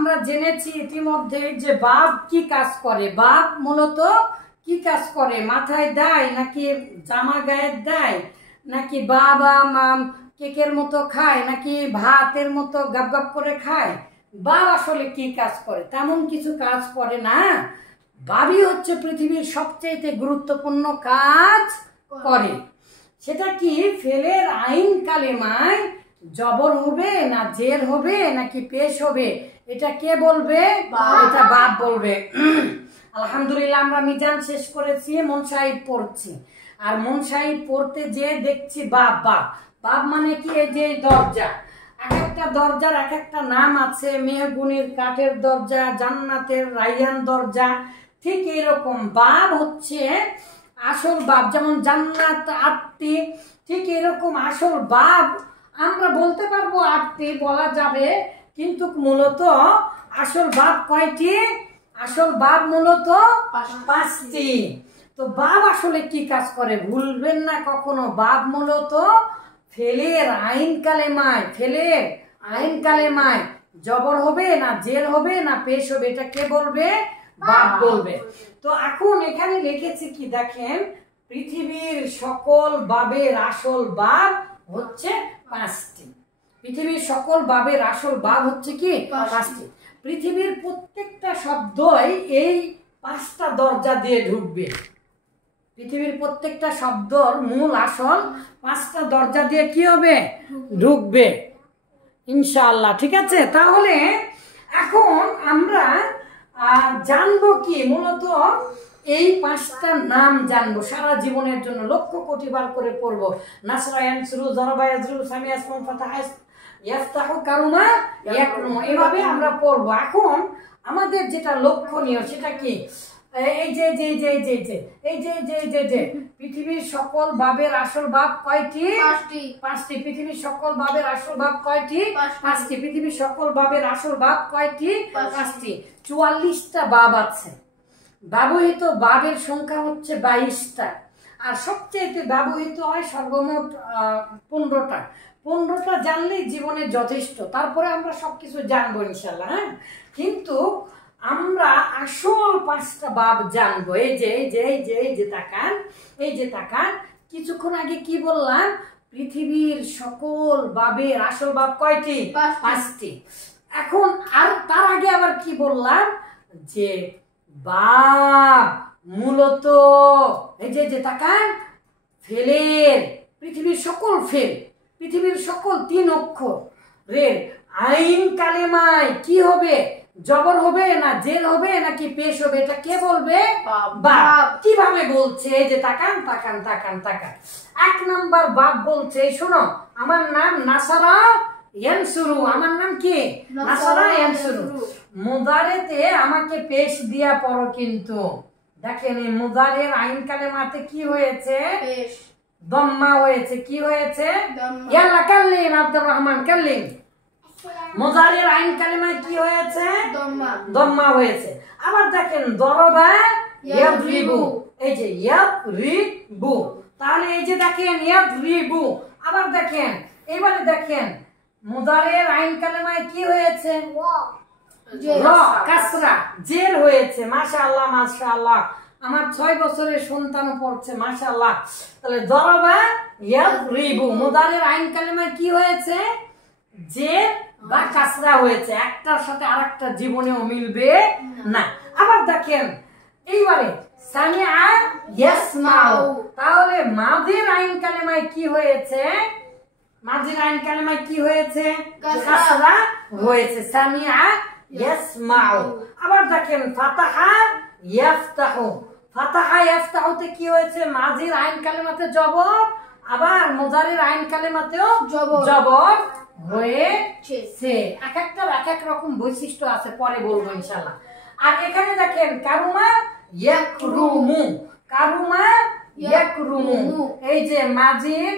আমরা জেনেছি ইতিমধ্যে যে বাপ কি কাজ করে। বাপ মূলত কি কাজ করে? মাথায় দেয় নাকি জামা গায়ে দেয়, নাকি বাবা কেকের মতো খায়, নাকি ভাতের মতো গাব গাব করে খায়? বাপ আসলে কি কাজ করে? তেমন কিছু কাজ করে না। বাবই হচ্ছে পৃথিবীর সবচেয়ে গুরুত্বপূর্ণ কাজ করে। সেটা কি? ফেলের আইন কালেমায় জবর হবে না জের হবে নাকি পেশ হবে, এটা কে বলবে? এটা বাপ বলবে। আলহামদুলিল্লাহ, আমরা মিজান শেষ করেছি, মন সাহিব পড়ছি। আর মন সাহিব পড়তে যে দেখছি বাপ বাপ বাপ মানে কি? এই যে দরজা, এক একটা দরজার এক একটা নাম আছে। মেহগুনির কাঠের দরজা, জান্নাতের রাইয়ান দরজা। ঠিক এইরকম বাপ হচ্ছে আসল বাপ। যেমন জান্নাত 8টি, ঠিক এরকম আসল বাপ আমরা বলতে পারবো 8টি, বলা যাবে, কিন্তু মূলত আসল বাপ কয়টি? আসল বাপ মূলত 5টি। তো বাপ আসলে কি কাজ করে ভুলবেন না কখনো। বাপ মূলত ফেলের আইন কালেমায়, ফেলের আইন কালেমায় জবর হবে না জের হবে না পেশ হবে, এটা কে বলবে? বাপ বলবে। তো এখন এখানে লিখেছি কি দেখেন, পৃথিবীর সকল বাবের আসল বাব হচ্ছে 5টি। পৃথিবীর সকল বাবের আসল বাব হচ্ছে কি? 5টি। পৃথিবীর প্রত্যেকটা শব্দই এই 5টা দরজা দিয়ে ঢুকবে। পৃথিবীর প্রত্যেকটা শব্দর মূল আসল 5টা দরজা দিয়ে কি হবে? ঢুকবে ইনশাআল্লাহ। ঠিক আছে, তাহলে এখন আমরা জানবো কি? মূলত এই 5টা নাম জানবো সারা জীবনের জন্য, লক্ষ কোটি বার করে পড়বো। নাসরা ইয়ানসুরু, যারাবা ইয়াজরু, সামি ইয়াসমু, ফাতাহা ইয়াফতাহু, কারুমা ইয়াকরুমু, এভাবে আমরা পড়বো। এখন আমাদের যেটা লক্ষণীয় সেটা কি? এই যে যে যে যে যে এই যে যে যে যে পৃথিবীর সকল বাবের আসল বাব কয়টি? 5টি। পৃথিবীর সকল বাবের আসল বাব কয়টি? 5টি। পৃথিবীর সকল বাবের আসল বাব কয়টি? 5টি। 44টা বাব আছে। ব্যবহৃত বাবের সংখ্যা হচ্ছে 22টা। আর সবচেয়ে ব্যবহৃত হয় সর্বমোট 15টা। 15টা জানলেই জীবনে যথেষ্ট, তারপরে আমরা সবকিছু জানবো ইনশাল্লাহ। হ্যাঁ, কিন্তু আমরা আসল 5টা বাব জানবো। এই যে এই যে এই যে এই যে তাকান, এই যে তাকান, কিছুক্ষণ আগে কি বললাম? পৃথিবীর সকল বাবের আসল বাব কয়টি? 5টি। এখন আর তার আগে আবার কি বললাম? যে বাপ মূলত এই যে তাকান, ফেলের, পৃথিবীর সকল ফেল, পৃথিবীর সকল 3 অক্ষরের আইন কালেমায় কি হবে? জবর হবে না জের হবে নাকি পেশ হবে, এটা কে বলবে? বাপ। কিভাবে বলছে? এই যে তাকান তাকান তাকান তাকান। 1 নাম্বার বাপ বলছে, শোনো, আমার নাম নাসারা ইয়ানসুরু। আমার নাম কি? নাসারা ইয়ানসুরু। মুদারেতে আমাকে পেশ দিয়া পড়ো, কিন্তু দেখেন এই মুদারের আইন কালেমাতে কি হয়েছে? পেশ, দম্মা হয়েছে। কি হয়েছে? ইয়াল্লা কাল্লিম আব্দুর রহমান কাল্লিম। মুদারের আইন কালেমায় কি হয়েছে? দম্মা হয়েছে। আবার দেখেন দরবা ইয়াদরিবু, এই যে ইয়াদরিবু, তাহলে এই যে দেখেন ইয়াদরিবু। আবার দেখেন, এবারে দেখেন মুদারের আইন কালেমায় কি হয়েছে? র, কাসরা, জের হয়েছে। মাশাআল্লাহ মাশাআল্লাহ, আমার 6 বছরের সন্তানও পড়ছে, মাশাআল্লাহ। তাহলে দরবা ইয়াদরিবু, মুদারের আইন কালেমায় কি হয়েছে? জের বা কাসরা হয়েছে। একটার সাথে আরেকটা জীবনেও মিলবে না। আবার দেখেন এইবারে সামিআ ইয়াসমাউ, তাহলে মাযির আইন কালেমায় কি হয়েছে? মাযির আইন কালেমায় কি হয়েছে? কাসরা হয়েছে। সামিআ ইয়াসমাউ। আবার দেখেন ফাতাহা ইয়াফতাহু, ফাতাহা ইয়াফতাহুতে কি হয়েছে? মাযির আইন কালেমাতে জবর, আবার মুজারির আইন কালেমাতেও জবর হয়েছে। এক একটার এক এক রকম বৈশিষ্ট্য আছে, পরে বলবো ইনশাআল্লাহ। আর এখানে দেখেন কারুমা ইয়াকরুমু, কারুমা ইয়াকরুমু, এই যে মাযির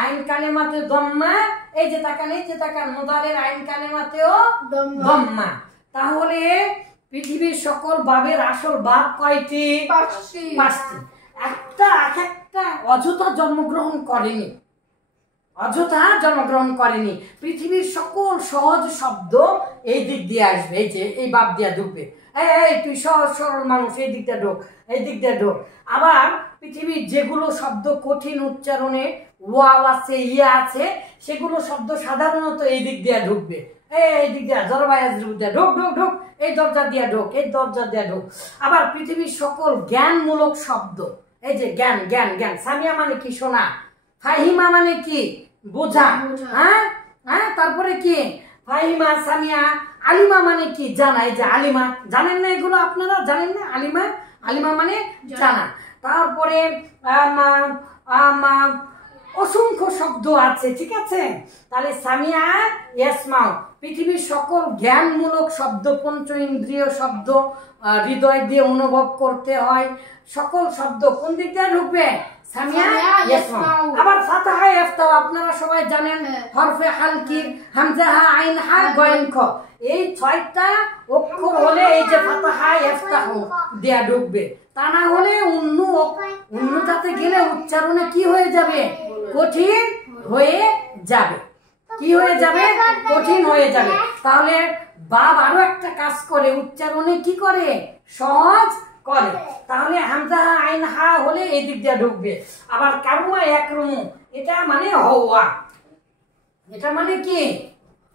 আইন কালেমাতে দম্মা, এই যে তাকান এই যে তাকান, মুদারের আইন কালেমাতেও দম্মা। তাহলে পৃথিবীর সকল বাবের আসল বাব কয়টি? 5টি। একটা এক একটা অযথা জন্মগ্রহণ করেনি। অযথা জন্মগ্রহণ করেনি। পৃথিবীর সকল সহজ শব্দ এই দিক দিয়ে আসবে, এই যে এই বাপ দিয়া ঢুকবে। এই তুই সহজ সরল মানুষ, এই দিক দিয়ে ঢোক, এই দিক দিয়ে ঢোক। আবার পৃথিবীর যেগুলো শব্দ কঠিন উচ্চারণে ওয়াও আছে, ইয়া আছে, সেগুলো শব্দ সাধারণত এই দিক দিয়ে ঢুকবে। এই দিক দিয়ে জরবায়াজ দিয়ে ঢোক ঢোক ঢোক, এই দরজা দিয়ে ঢোক, এই দরজা দিয়ে ঢোক। আবার পৃথিবীর সকল জ্ঞানমূলক শব্দ, এই যে জ্ঞান জ্ঞান জ্ঞান, সামিয়া মানে কি শোনা, ফাহিমা মানে কি বোঝা, হ্যাঁ হ্যাঁ, তারপরে কি ফাহিমা, সামিয়া, আলিমা মানে কি জানা, এই যে আলিমা, জানেন না এগুলো আপনারা জানেন না? আলিমা, আলিমা মানে জানা। তারপরে অসংখ্য শব্দ আছে, ঠিক আছে? তাহলে সামিয়া ইয়াসমাউ, পৃথিবীর সকল জ্ঞানমূলক শব্দ, পঞ্চ ইন্দ্রিয় শব্দ, হৃদয় দিয়ে অনুভব করতে হয়, সকল শব্দ কোন দিক দিয়ে ঢুকবে? সামিয়া ইয়াসমাউ। আবার ফাতাহা ইফতাহু আপনারা সবাই জানেন, হরফে হালকির হামজা হা আইন হা গয়েন খ, এই 6টা অক্ষর হলে এই যে ফাতাহা ইফতাহু দেয়া ঢুকবে। তা না হলে উন্নতাতে গেলে উচ্চারণে কি হয়ে যাবে? কঠিন হয়ে যাবে। কি হয়ে যাবে? কঠিন হয়ে যাবে। তাহলে বাব আরো একটা কাজ করে, উচ্চারণে কি করে? সহজ করে। তাহলে হামজা আইন হা হলে এই দিক দিয়ে ঢুকবে। আবার কারুমা একরুমু, এটা মানে হওয়া, এটা মানে কি?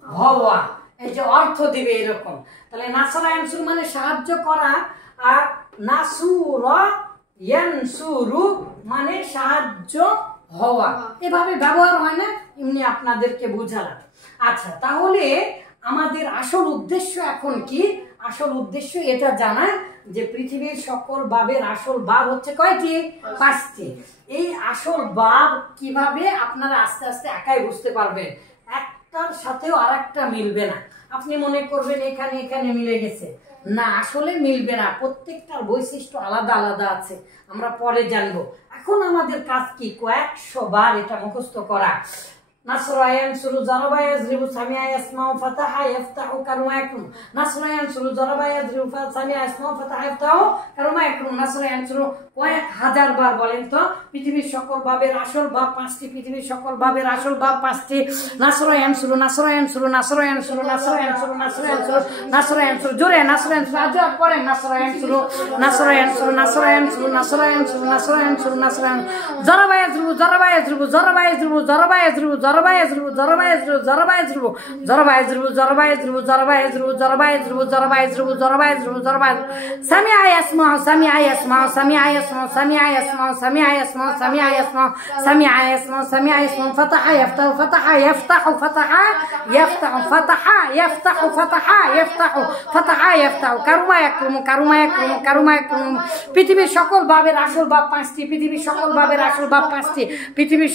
হওয়া, এই যে অর্থ দিবে এরকম। তাহলে নাসরা ইয়ানসুর মানে সাহায্য করা, আর নাসুরা ইয়ানসুরু মানে সাহায্য হওয়া। এভাবে ব্যবহার হয় না, এমনি আপনাদেরকে বুঝালাম। আচ্ছা, তাহলে আমাদের আসল উদ্দেশ্য এখন কি? আসল উদ্দেশ্য এটা জানা যে পৃথিবীর সকল বাবের আসল বাব হচ্ছে কয়টি? 5টি। এই আসল বাব কিভাবে আপনারা আস্তে আস্তে একাই বুঝতে পারবেন, একটার সাথেও আর একটা মিলবে না। আপনি মনে করবেন এখানে এখানে মিলে গেছে, না, আসলে মিলবে না। প্রত্যেকটার বৈশিষ্ট্য আলাদা আলাদা আছে, আমরা পরে জানবো। এখন আমাদের কাজ কি? কয়েকশো বার এটা মুখস্থ করা। নাসরা ইয়ানসুরু জারাবা ইয়াজরিবু সামিয়া ইয়াসমাউ ফাতাহা ইফতাহু কারুমা ইয়াকরুম। নাসরা ইয়ানসুরু জারাবা ইয়াজরিবু সামিয়া ইয়াসমাউ ফাতাহা ইফতাহু কারুমা ইয়াকরুম। নাসরা ইয়ানসুরু কয়েক হাজার বার বলেন তো। পৃথিবীর সকল বাবের আসল বাব 5টি, পৃথিবীর সকল বাবের আসল বাব 5টি। নাসরা ইয়ানসুরু, নাসরা ইয়ানসুরু, নাসরা ইয়ানসুরু, নাসরা ইয়ানসুরু, নাসরা ইয়ানসুরু, নাসরা ইয়ানসুরু, জোরে নাসরা ইয়ানসুরু, আজও পড়েন নাসরা ইয়ানসুরু, নাসরা ইয়ানসুরু, নাসরা ইয়ানসুরু, নাসরা ইয়ানসুরু, নাসরা ইয়ানসুরু, নাসরা ইয়ানসুরু, জারাবা ইয়াজরিবু, জারাবা ইয়াজরিবু, জারাবা ইয়াজরিবু, জারাবা ইয়াজরিবু, জারাবা ইয়াজরিবু, জারাবা ইয়াজরিবু, জারাবা ইয়াজরিবু, জারাবা ইয়াজরিবু, জারাবা ইয়াজরিবু, জারাবা ইয়াজরিবু, জারাবা ইয়াজরিবু, জারাবা ইয়াজরিবু, জারাবা ইয়াজরিবু, জারাবা সামিয়া ইয়াসমাউ, সামিয়া ইয়াসমাউ, সামিয়া ইয়াসমাউ, সামিয়া ইয়াসমাউ, সামিয়া ইয়াসমাউ, সামিয়া ইয়াসমাউ, সামিয়া ইয়াসমাউ, সামিয়া ইয়াসমাউ, ফাতাহা ইফতাহু, ফাতাহা ইফতাহু, ফাতাহা ইফতাহু, ফাতাহা ইফতাহু, ফাতাহা ইফতাহু, ফাতাহা ইফতাহু, কারুমা ইয়াকরুমু, কারুমা ইয়াকরুমু, কারুমা ইয়াকরুমু। পৃথিবীর সকল বাবের আসল বাব 5টি, পৃথিবীর সকল বাবের আসল বাব 5টি, পৃথিবীর